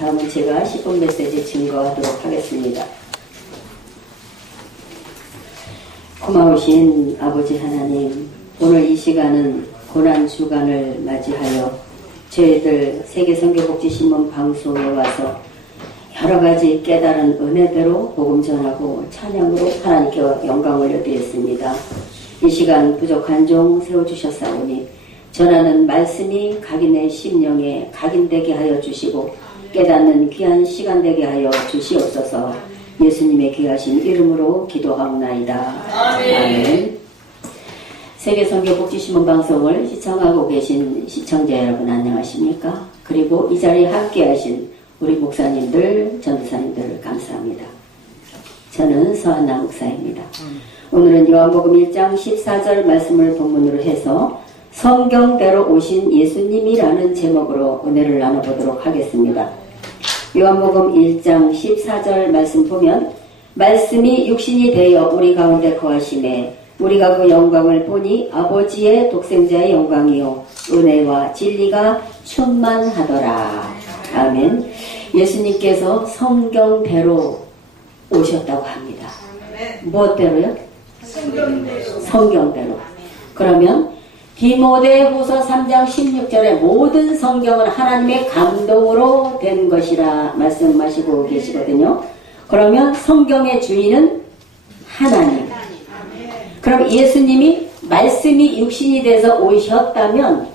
다음은 제가 10분 메시지 증거하도록 하겠습니다. 고마우신 아버지 하나님, 오늘 이 시간은 고난주간을 맞이하여 저희들 세계선교복지신문 방송에 와서 여러가지 깨달은 은혜대로 복음 전하고 찬양으로 하나님께 영광 올려드렸습니다. 이 시간 부족한 종 세워주셨사오니 전하는 말씀이 각인의 심령에 각인되게 하여 주시고 깨닫는 귀한 시간 되게 하여 주시옵소서. 예수님의 귀하신 이름으로 기도하옵나이다. 아멘. 세계선교복지신문 방송을 시청하고 계신 시청자 여러분 안녕하십니까? 그리고 이 자리에 함께하신 우리 목사님들, 전도사님들 감사합니다. 저는 서한나 목사입니다. 오늘은 요한복음 1장 14절 말씀을 본문으로 해서 성경대로 오신 예수님이라는 제목으로 은혜를 나눠보도록 하겠습니다. 요한복음 1장 14절 말씀 보면 말씀이 육신이 되어 우리 가운데 거하심에 우리가 그 영광을 보니 아버지의 독생자의 영광이요 은혜와 진리가 충만하더라. 아멘. 예수님께서 성경대로 오셨다고 합니다. 무엇대로요? 성경대로. 그러면 디모데후서 3장 16절에 모든 성경은 하나님의 감동으로 된 것이라 말씀하시고 계시거든요. 그러면 성경의 주인은 하나님. 그럼 예수님이 말씀이 육신이 돼서 오셨다면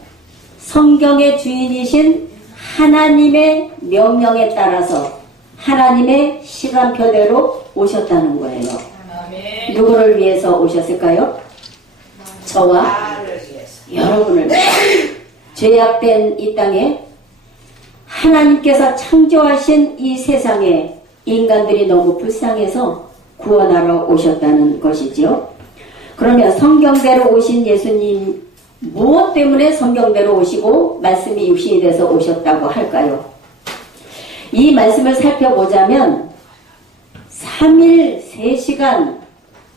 성경의 주인이신 하나님의 명령에 따라서 하나님의 시간표대로 오셨다는 거예요. 누구를 위해서 오셨을까요? 저와 여러분을 죄악된 이 땅에 하나님께서 창조하신 이 세상에 인간들이 너무 불쌍해서 구원하러 오셨다는 것이지요. 그러면 성경대로 오신 예수님 무엇 때문에 성경대로 오시고 말씀이 육신이 돼서 오셨다고 할까요? 이 말씀을 살펴보자면 3일 3시간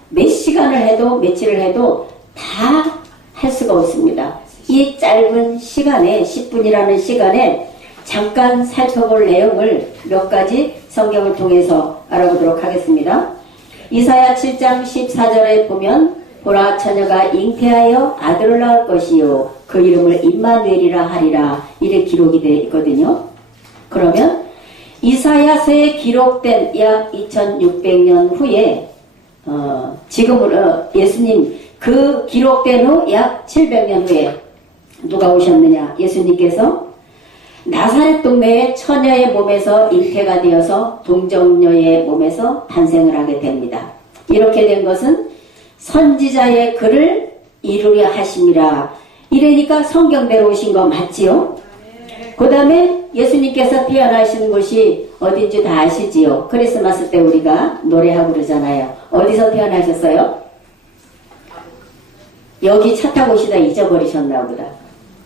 몇 시간을 해도 며칠을 해도 다 할 수가 없습니다. 이 짧은 시간에 10분이라는 시간에 잠깐 살펴볼 내용을 몇 가지 성경을 통해서 알아보도록 하겠습니다. 이사야 7장 14절에 보면 보라 처녀가 잉태하여 아들을 낳을 것이요 그 이름을 임마누엘이라 하리라 이렇게 기록이 되어 있거든요. 그러면 이사야서에 기록된 약 2600년 후에 지금으로 예수님 그 기록된 후 약 700년 후에 누가 오셨느냐? 예수님께서 나사렛 동네의 처녀의 몸에서 잉태가 되어서 동정녀의 몸에서 탄생을 하게 됩니다. 이렇게 된 것은 선지자의 글을 이루려 하심이라. 이러니까 성경대로 오신 거 맞지요? 그 다음에 예수님께서 태어나신 곳이 어딘지 다 아시지요? 크리스마스 때 우리가 노래하고 그러잖아요. 어디서 태어나셨어요? 여기 차 타고 오시다 잊어버리셨나 보다.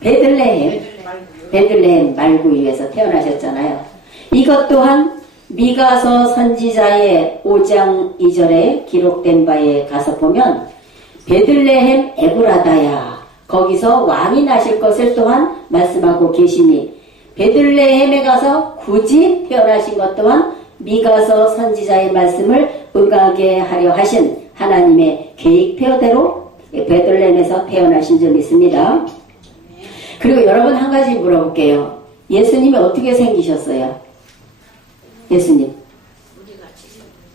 베들레헴 말구유에서 태어나셨잖아요. 이것 또한 미가서 선지자의 5장 2절에 기록된 바에 가서 보면 베들레헴 에브라다야 거기서 왕이 나실 것을 또한 말씀하고 계시니 베들레헴에 가서 굳이 태어나신 것 또한 미가서 선지자의 말씀을 응하게 하려 하신 하나님의 계획표대로 베들레헴에서 태어나신 점이 있습니다. 그리고 여러분 한 가지 물어볼게요. 예수님이 어떻게 생기셨어요? 예수님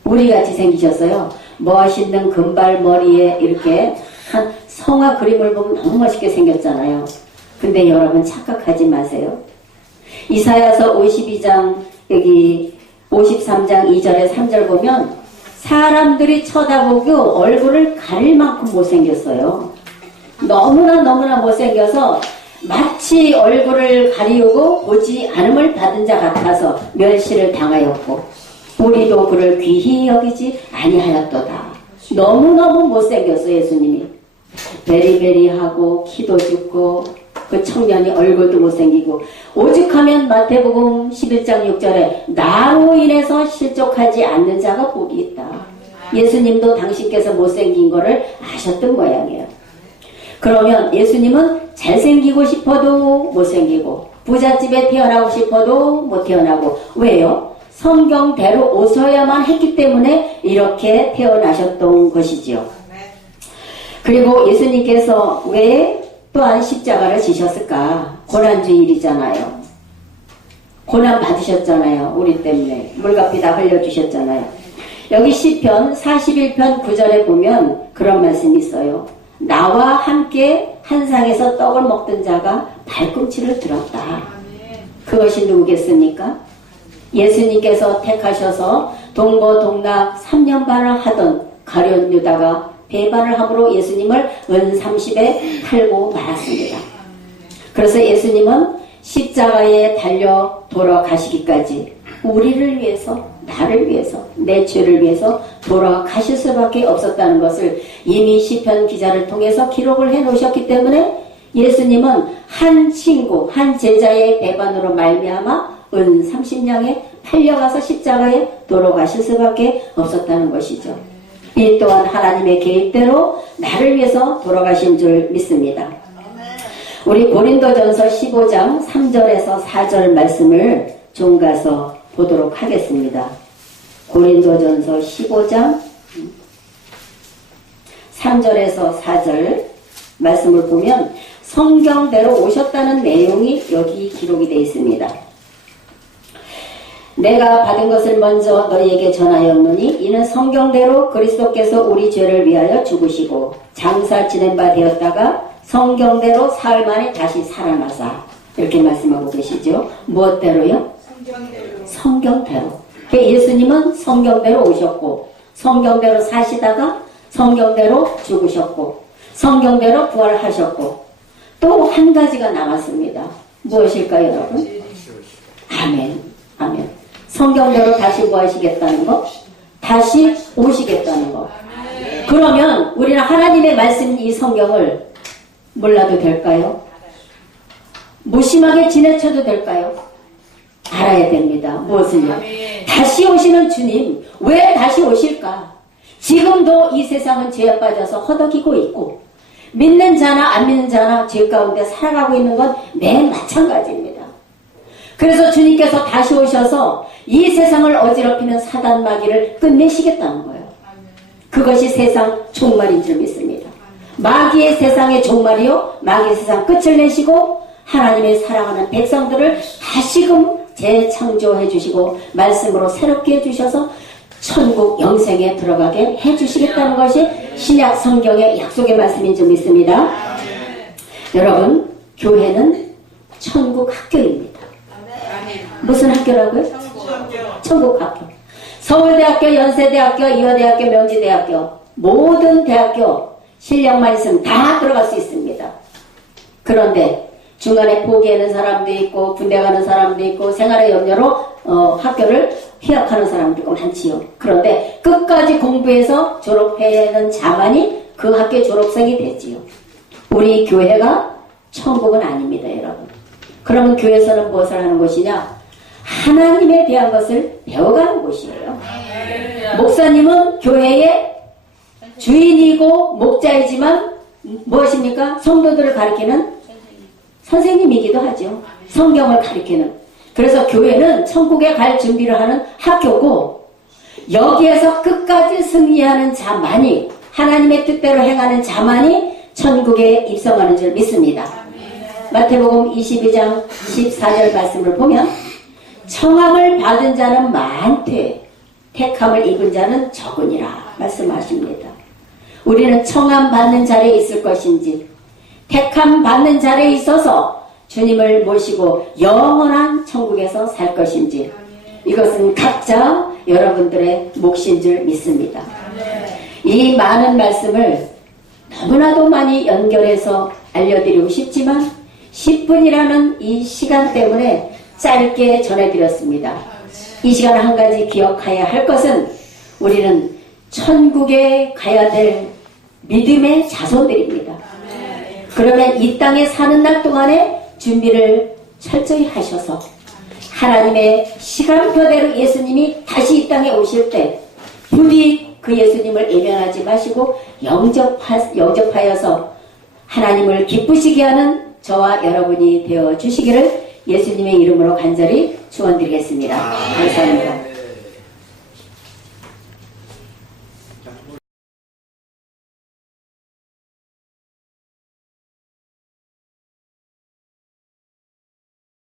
우리같이 생기셨어요. 멋있는 금발머리에 이렇게 한 성화 그림을 보면 너무 멋있게 생겼잖아요. 근데 여러분 착각하지 마세요. 이사야서 52장 여기 53장 2절에 3절 보면 사람들이 쳐다보고 얼굴을 가릴 만큼 못생겼어요. 너무나 못생겨서 마치 얼굴을 가리우고 보지 않음을 받은 자 같아서 멸시를 당하였고 우리도 그를 귀히 여기지 아니하였도다. 너무너무 못생겼어. 예수님이 베리베리하고 키도 죽고 그 청년이 얼굴도 못생기고 오죽하면 마태복음 11장 6절에 나로 인해서 실족하지 않는 자가 복이 있다. 예수님도 당신께서 못생긴 거를 아셨던 모양이에요. 그러면 예수님은 잘생기고 싶어도 못생기고 부잣집에 태어나고 싶어도 못 태어나고. 왜요? 성경대로 오셔야만 했기 때문에 이렇게 태어나셨던 것이지요. 그리고 예수님께서 왜 또한 십자가를 지셨을까? 고난주일이잖아요. 고난 받으셨잖아요. 우리 때문에 물값이 다 흘려주셨잖아요. 여기 시편 41편 9절에 보면 그런 말씀이 있어요. 나와 함께 한 상에서 떡을 먹던 자가 발꿈치를 들었다. 그것이 누구겠습니까? 예수님께서 택하셔서 동고동락 3년 반을 하던 가룟 유다가 배반을 함으로 예수님을 은 30에 팔고 말았습니다. 그래서 예수님은 십자가에 달려 돌아가시기까지 우리를 위해서, 나를 위해서, 내 죄를 위해서 돌아가실 수밖에 없었다는 것을 이미 시편 기자를 통해서 기록을 해 놓으셨기 때문에 예수님은 한 친구, 한 제자의 배반으로 말미암아 은 30냥에 팔려가서 십자가에 돌아가실 수밖에 없었다는 것이죠. 이 또한 하나님의 계획대로 나를 위해서 돌아가신 줄 믿습니다. 우리 고린도전서 15장 3절에서 4절 말씀을 좀 가서 보도록 하겠습니다. 고린도전서 15장 3절에서 4절 말씀을 보면 성경대로 오셨다는 내용이 여기 기록이 되어 있습니다. 내가 받은 것을 먼저 너희에게 전하였노니 이는 성경대로 그리스도께서 우리 죄를 위하여 죽으시고 장사 지낸 바 되었다가 성경대로 사흘 만에 다시 살아나사 이렇게 말씀하고 계시죠. 무엇대로요? 성경대로. 예수님은 성경대로 오셨고 성경대로 사시다가 성경대로 죽으셨고 성경대로 부활하셨고 또 한 가지가 남았습니다. 무엇일까요, 여러분? 아멘. 아멘. 성경대로 다시 뭐 하시겠다는 거? 다시 오시겠다는 거. 그러면 우리는 하나님의 말씀 이 성경을 몰라도 될까요? 무심하게 지나쳐도 될까요? 알아야 됩니다. 무엇을요? 다시 오시는 주님, 왜 다시 오실까? 지금도 이 세상은 죄에 빠져서 허덕이고 있고 믿는 자나 안 믿는 자나 죄 가운데 살아가고 있는 건 맨 마찬가지입니다. 그래서 주님께서 다시 오셔서 이 세상을 어지럽히는 사단 마귀를 끝내시겠다는 거예요. 그것이 세상 종말인 줄 믿습니다. 마귀의 세상의 종말이요, 마귀의 세상 끝을 내시고 하나님의 사랑하는 백성들을 다시금 재창조해 주시고 말씀으로 새롭게 해주셔서 천국 영생에 들어가게 해주시겠다는 것이 신약 성경의 약속의 말씀인 줄 믿습니다. 여러분, 교회는 천국 학교입니다. 무슨 학교라고요? 천국 학교. 서울대학교, 연세대학교, 이화대학교, 명지대학교 모든 대학교 실력만 있으면 다 들어갈 수 있습니다. 그런데 중간에 포기하는 사람도 있고 군대 가는 사람도 있고 생활의 염려로 학교를 휴학하는 사람도 있고 많지요. 그런데 끝까지 공부해서 졸업하는 자만이 그 학교 졸업생이 되지요. 우리 교회가 천국은 아닙니다, 여러분. 그러면 교회에서는 무엇을 하는 것이냐? 하나님에 대한 것을 배워가는 곳이에요. 목사님은 교회의 주인이고 목자이지만 무엇입니까? 성도들을 가르치는 선생님이기도 하죠. 성경을 가르치는. 그래서 교회는 천국에 갈 준비를 하는 학교고 여기에서 끝까지 승리하는 자만이 하나님의 뜻대로 행하는 자만이 천국에 입성하는 줄 믿습니다. 마태복음 22장 14절 말씀을 보면 청함을 받은 자는 많되 택함을 입은 자는 적으니라 말씀하십니다. 우리는 청함 받는 자리에 있을 것인지 택함 받는 자리에 있어서 주님을 모시고 영원한 천국에서 살 것인지 이것은 각자 여러분들의 몫인 줄 믿습니다. 이 많은 말씀을 너무나도 많이 연결해서 알려드리고 싶지만 10분이라는 이 시간 때문에 짧게 전해드렸습니다. 이 시간 한 가지 기억해야 할 것은 우리는 천국에 가야 될 믿음의 자손들입니다. 그러면 이 땅에 사는 날 동안에 준비를 철저히 하셔서 하나님의 시간표대로 예수님이 다시 이 땅에 오실 때 부디 그 예수님을 외면하지 마시고 영접하여서 하나님을 기쁘시게 하는 저와 여러분이 되어 주시기를 예수님의 이름으로 간절히 축원드리겠습니다. 감사합니다.